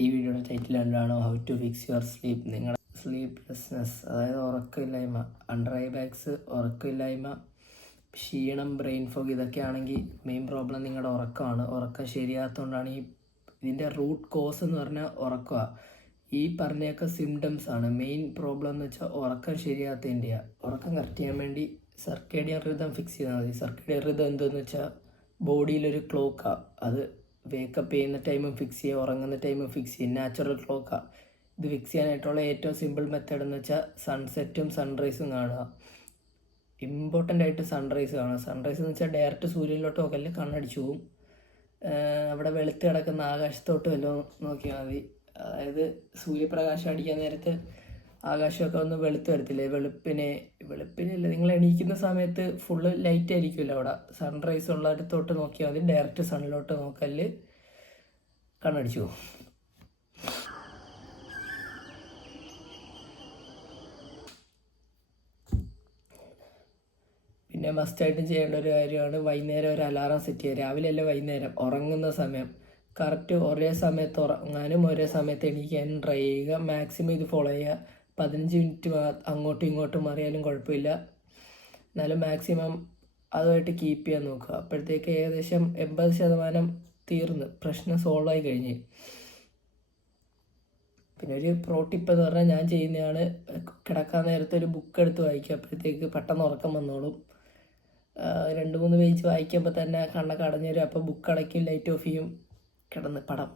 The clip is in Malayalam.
ഈ വീഡിയോയുടെ ടൈറ്റിൽ എന്താണോ how to fix your sleep. നിങ്ങളുടെ സ്ലീപ്ലെസ്നെസ്, അതായത് ഉറക്കമില്ലായ്മ, അണ്ടർ ഐ ബാഗ്സ്, ഉറക്കമില്ലായ്മ, ക്ഷീണം, ബ്രെയിൻ ഫോഗ്, ഇതൊക്കെ ആണെങ്കിൽ മെയിൻ പ്രോബ്ലം നിങ്ങളുടെ ഉറക്കമാണ്. ഉറക്കം ശരിയാകാത്തതുകൊണ്ടാണ് ഇതിൻ്റെ റൂട്ട് കോസ് എന്ന് പറഞ്ഞാൽ ഉറക്കമാണ്. ഈ പറഞ്ഞൊക്കെ സിംറ്റംസ് ആണ്. മെയിൻ പ്രോബ്ലം എന്ന് വെച്ചാൽ ഉറക്കം ശരിയാകാത്തതിൻ്റെയാണ്. ഉറക്കം കറക്റ്റ് ചെയ്യാൻ വേണ്ടി സർക്കേഡിയൻ റിതം ഫിക്സ് ചെയ്താൽ മതി. സർക്കേഡിയൻ റിതം എന്തെന്ന് വെച്ചാൽ ബോഡിയിലൊരു ക്ലോക്കാണ്. അത് വേക്കപ്പ് ചെയ്യുന്ന ടൈമും ഫിക്സ് ചെയ്യുക, ഉറങ്ങുന്ന ടൈമും ഫിക്സ് ചെയ്യും. നാച്ചുറൽ ക്ലോക്കാണ്. ഇത് ഫിക്സ് ചെയ്യാനായിട്ടുള്ള ഏറ്റവും സിമ്പിൾ മെത്തേഡ് എന്ന് വെച്ചാൽ സൺസെറ്റും സൺറൈസും കാണുക. ഇമ്പോർട്ടൻ്റ് ആയിട്ട് സൺറൈസ് കാണുക. സൺറൈസ് എന്ന് വെച്ചാൽ ഡയറക്റ്റ് സൂര്യനിലോട്ട് നോക്കല്ലേ, കണ്ണടിച്ചു പോവും. അവിടെ വെളുത്ത് കിടക്കുന്ന ആകാശത്തോട്ട് വല്ലതും നോക്കിയാൽ മതി. അതായത് സൂര്യപ്രകാശം അടിക്കാൻ നേരത്ത് ആകാശമൊക്കെ ഒന്ന് വെളുത്ത് വരത്തില്ലേ, വെളുപ്പിനല്ല, നിങ്ങൾ എണീക്കുന്ന സമയത്ത് ഫുള്ള് ലൈറ്റ് ആയിരിക്കുമല്ലോ അവിടെ. സൺറൈസ് ഉള്ളിടത്തോട്ട് നോക്കിയാൽ മതി. ഡയറക്റ്റ് സണ്ണിലോട്ട് നോക്കല് കണ്ണടിച്ചു പോകും. പിന്നെ മസ്റ്റായിട്ടും ചെയ്യേണ്ട ഒരു കാര്യമാണ് വൈകുന്നേരം ഒരു അലാറം സെറ്റ് ചെയ്യുക. രാവിലെ അല്ല, വൈകുന്നേരം ഉറങ്ങുന്ന സമയം കറക്റ്റ് ഒരേ സമയത്ത് ഉറങ്ങാനും ഒരേ സമയത്ത് എണീക്കാനും ട്രൈ ചെയ്യുക. മാക്സിമം ഇത് ഫോളോ ചെയ്യുക. 15 മിനിറ്റ് അങ്ങോട്ടും ഇങ്ങോട്ടും മാറിയാലും കുഴപ്പമില്ല, എന്നാലും മാക്സിമം അതുമായിട്ട് കീപ്പ് ചെയ്യാൻ നോക്കുക. അപ്പോഴത്തേക്ക് ഏകദേശം 80% തീർന്ന് പ്രശ്നം സോൾവ് ആയി കഴിഞ്ഞ്. പിന്നെ ഒരു പ്രോ ടിപ്പ് എന്ന് പറഞ്ഞാൽ ഞാൻ ചെയ്യുന്നതാണ്, കിടക്കാൻ നേരത്തെ ഒരു ബുക്ക് എടുത്ത് വായിക്കുക. അപ്പോഴത്തേക്ക് പെട്ടെന്ന് ഉറക്കം വന്നോളും. 2-3 പേജ് വായിക്കുമ്പോൾ തന്നെ കണ്ണൊക്കെ അടഞ്ഞു വരും. അപ്പോൾ ബുക്ക് അടയ്ക്കും, ലൈറ്റ് ഓഫ് ചെയ്യും, കിടന്ന് പടം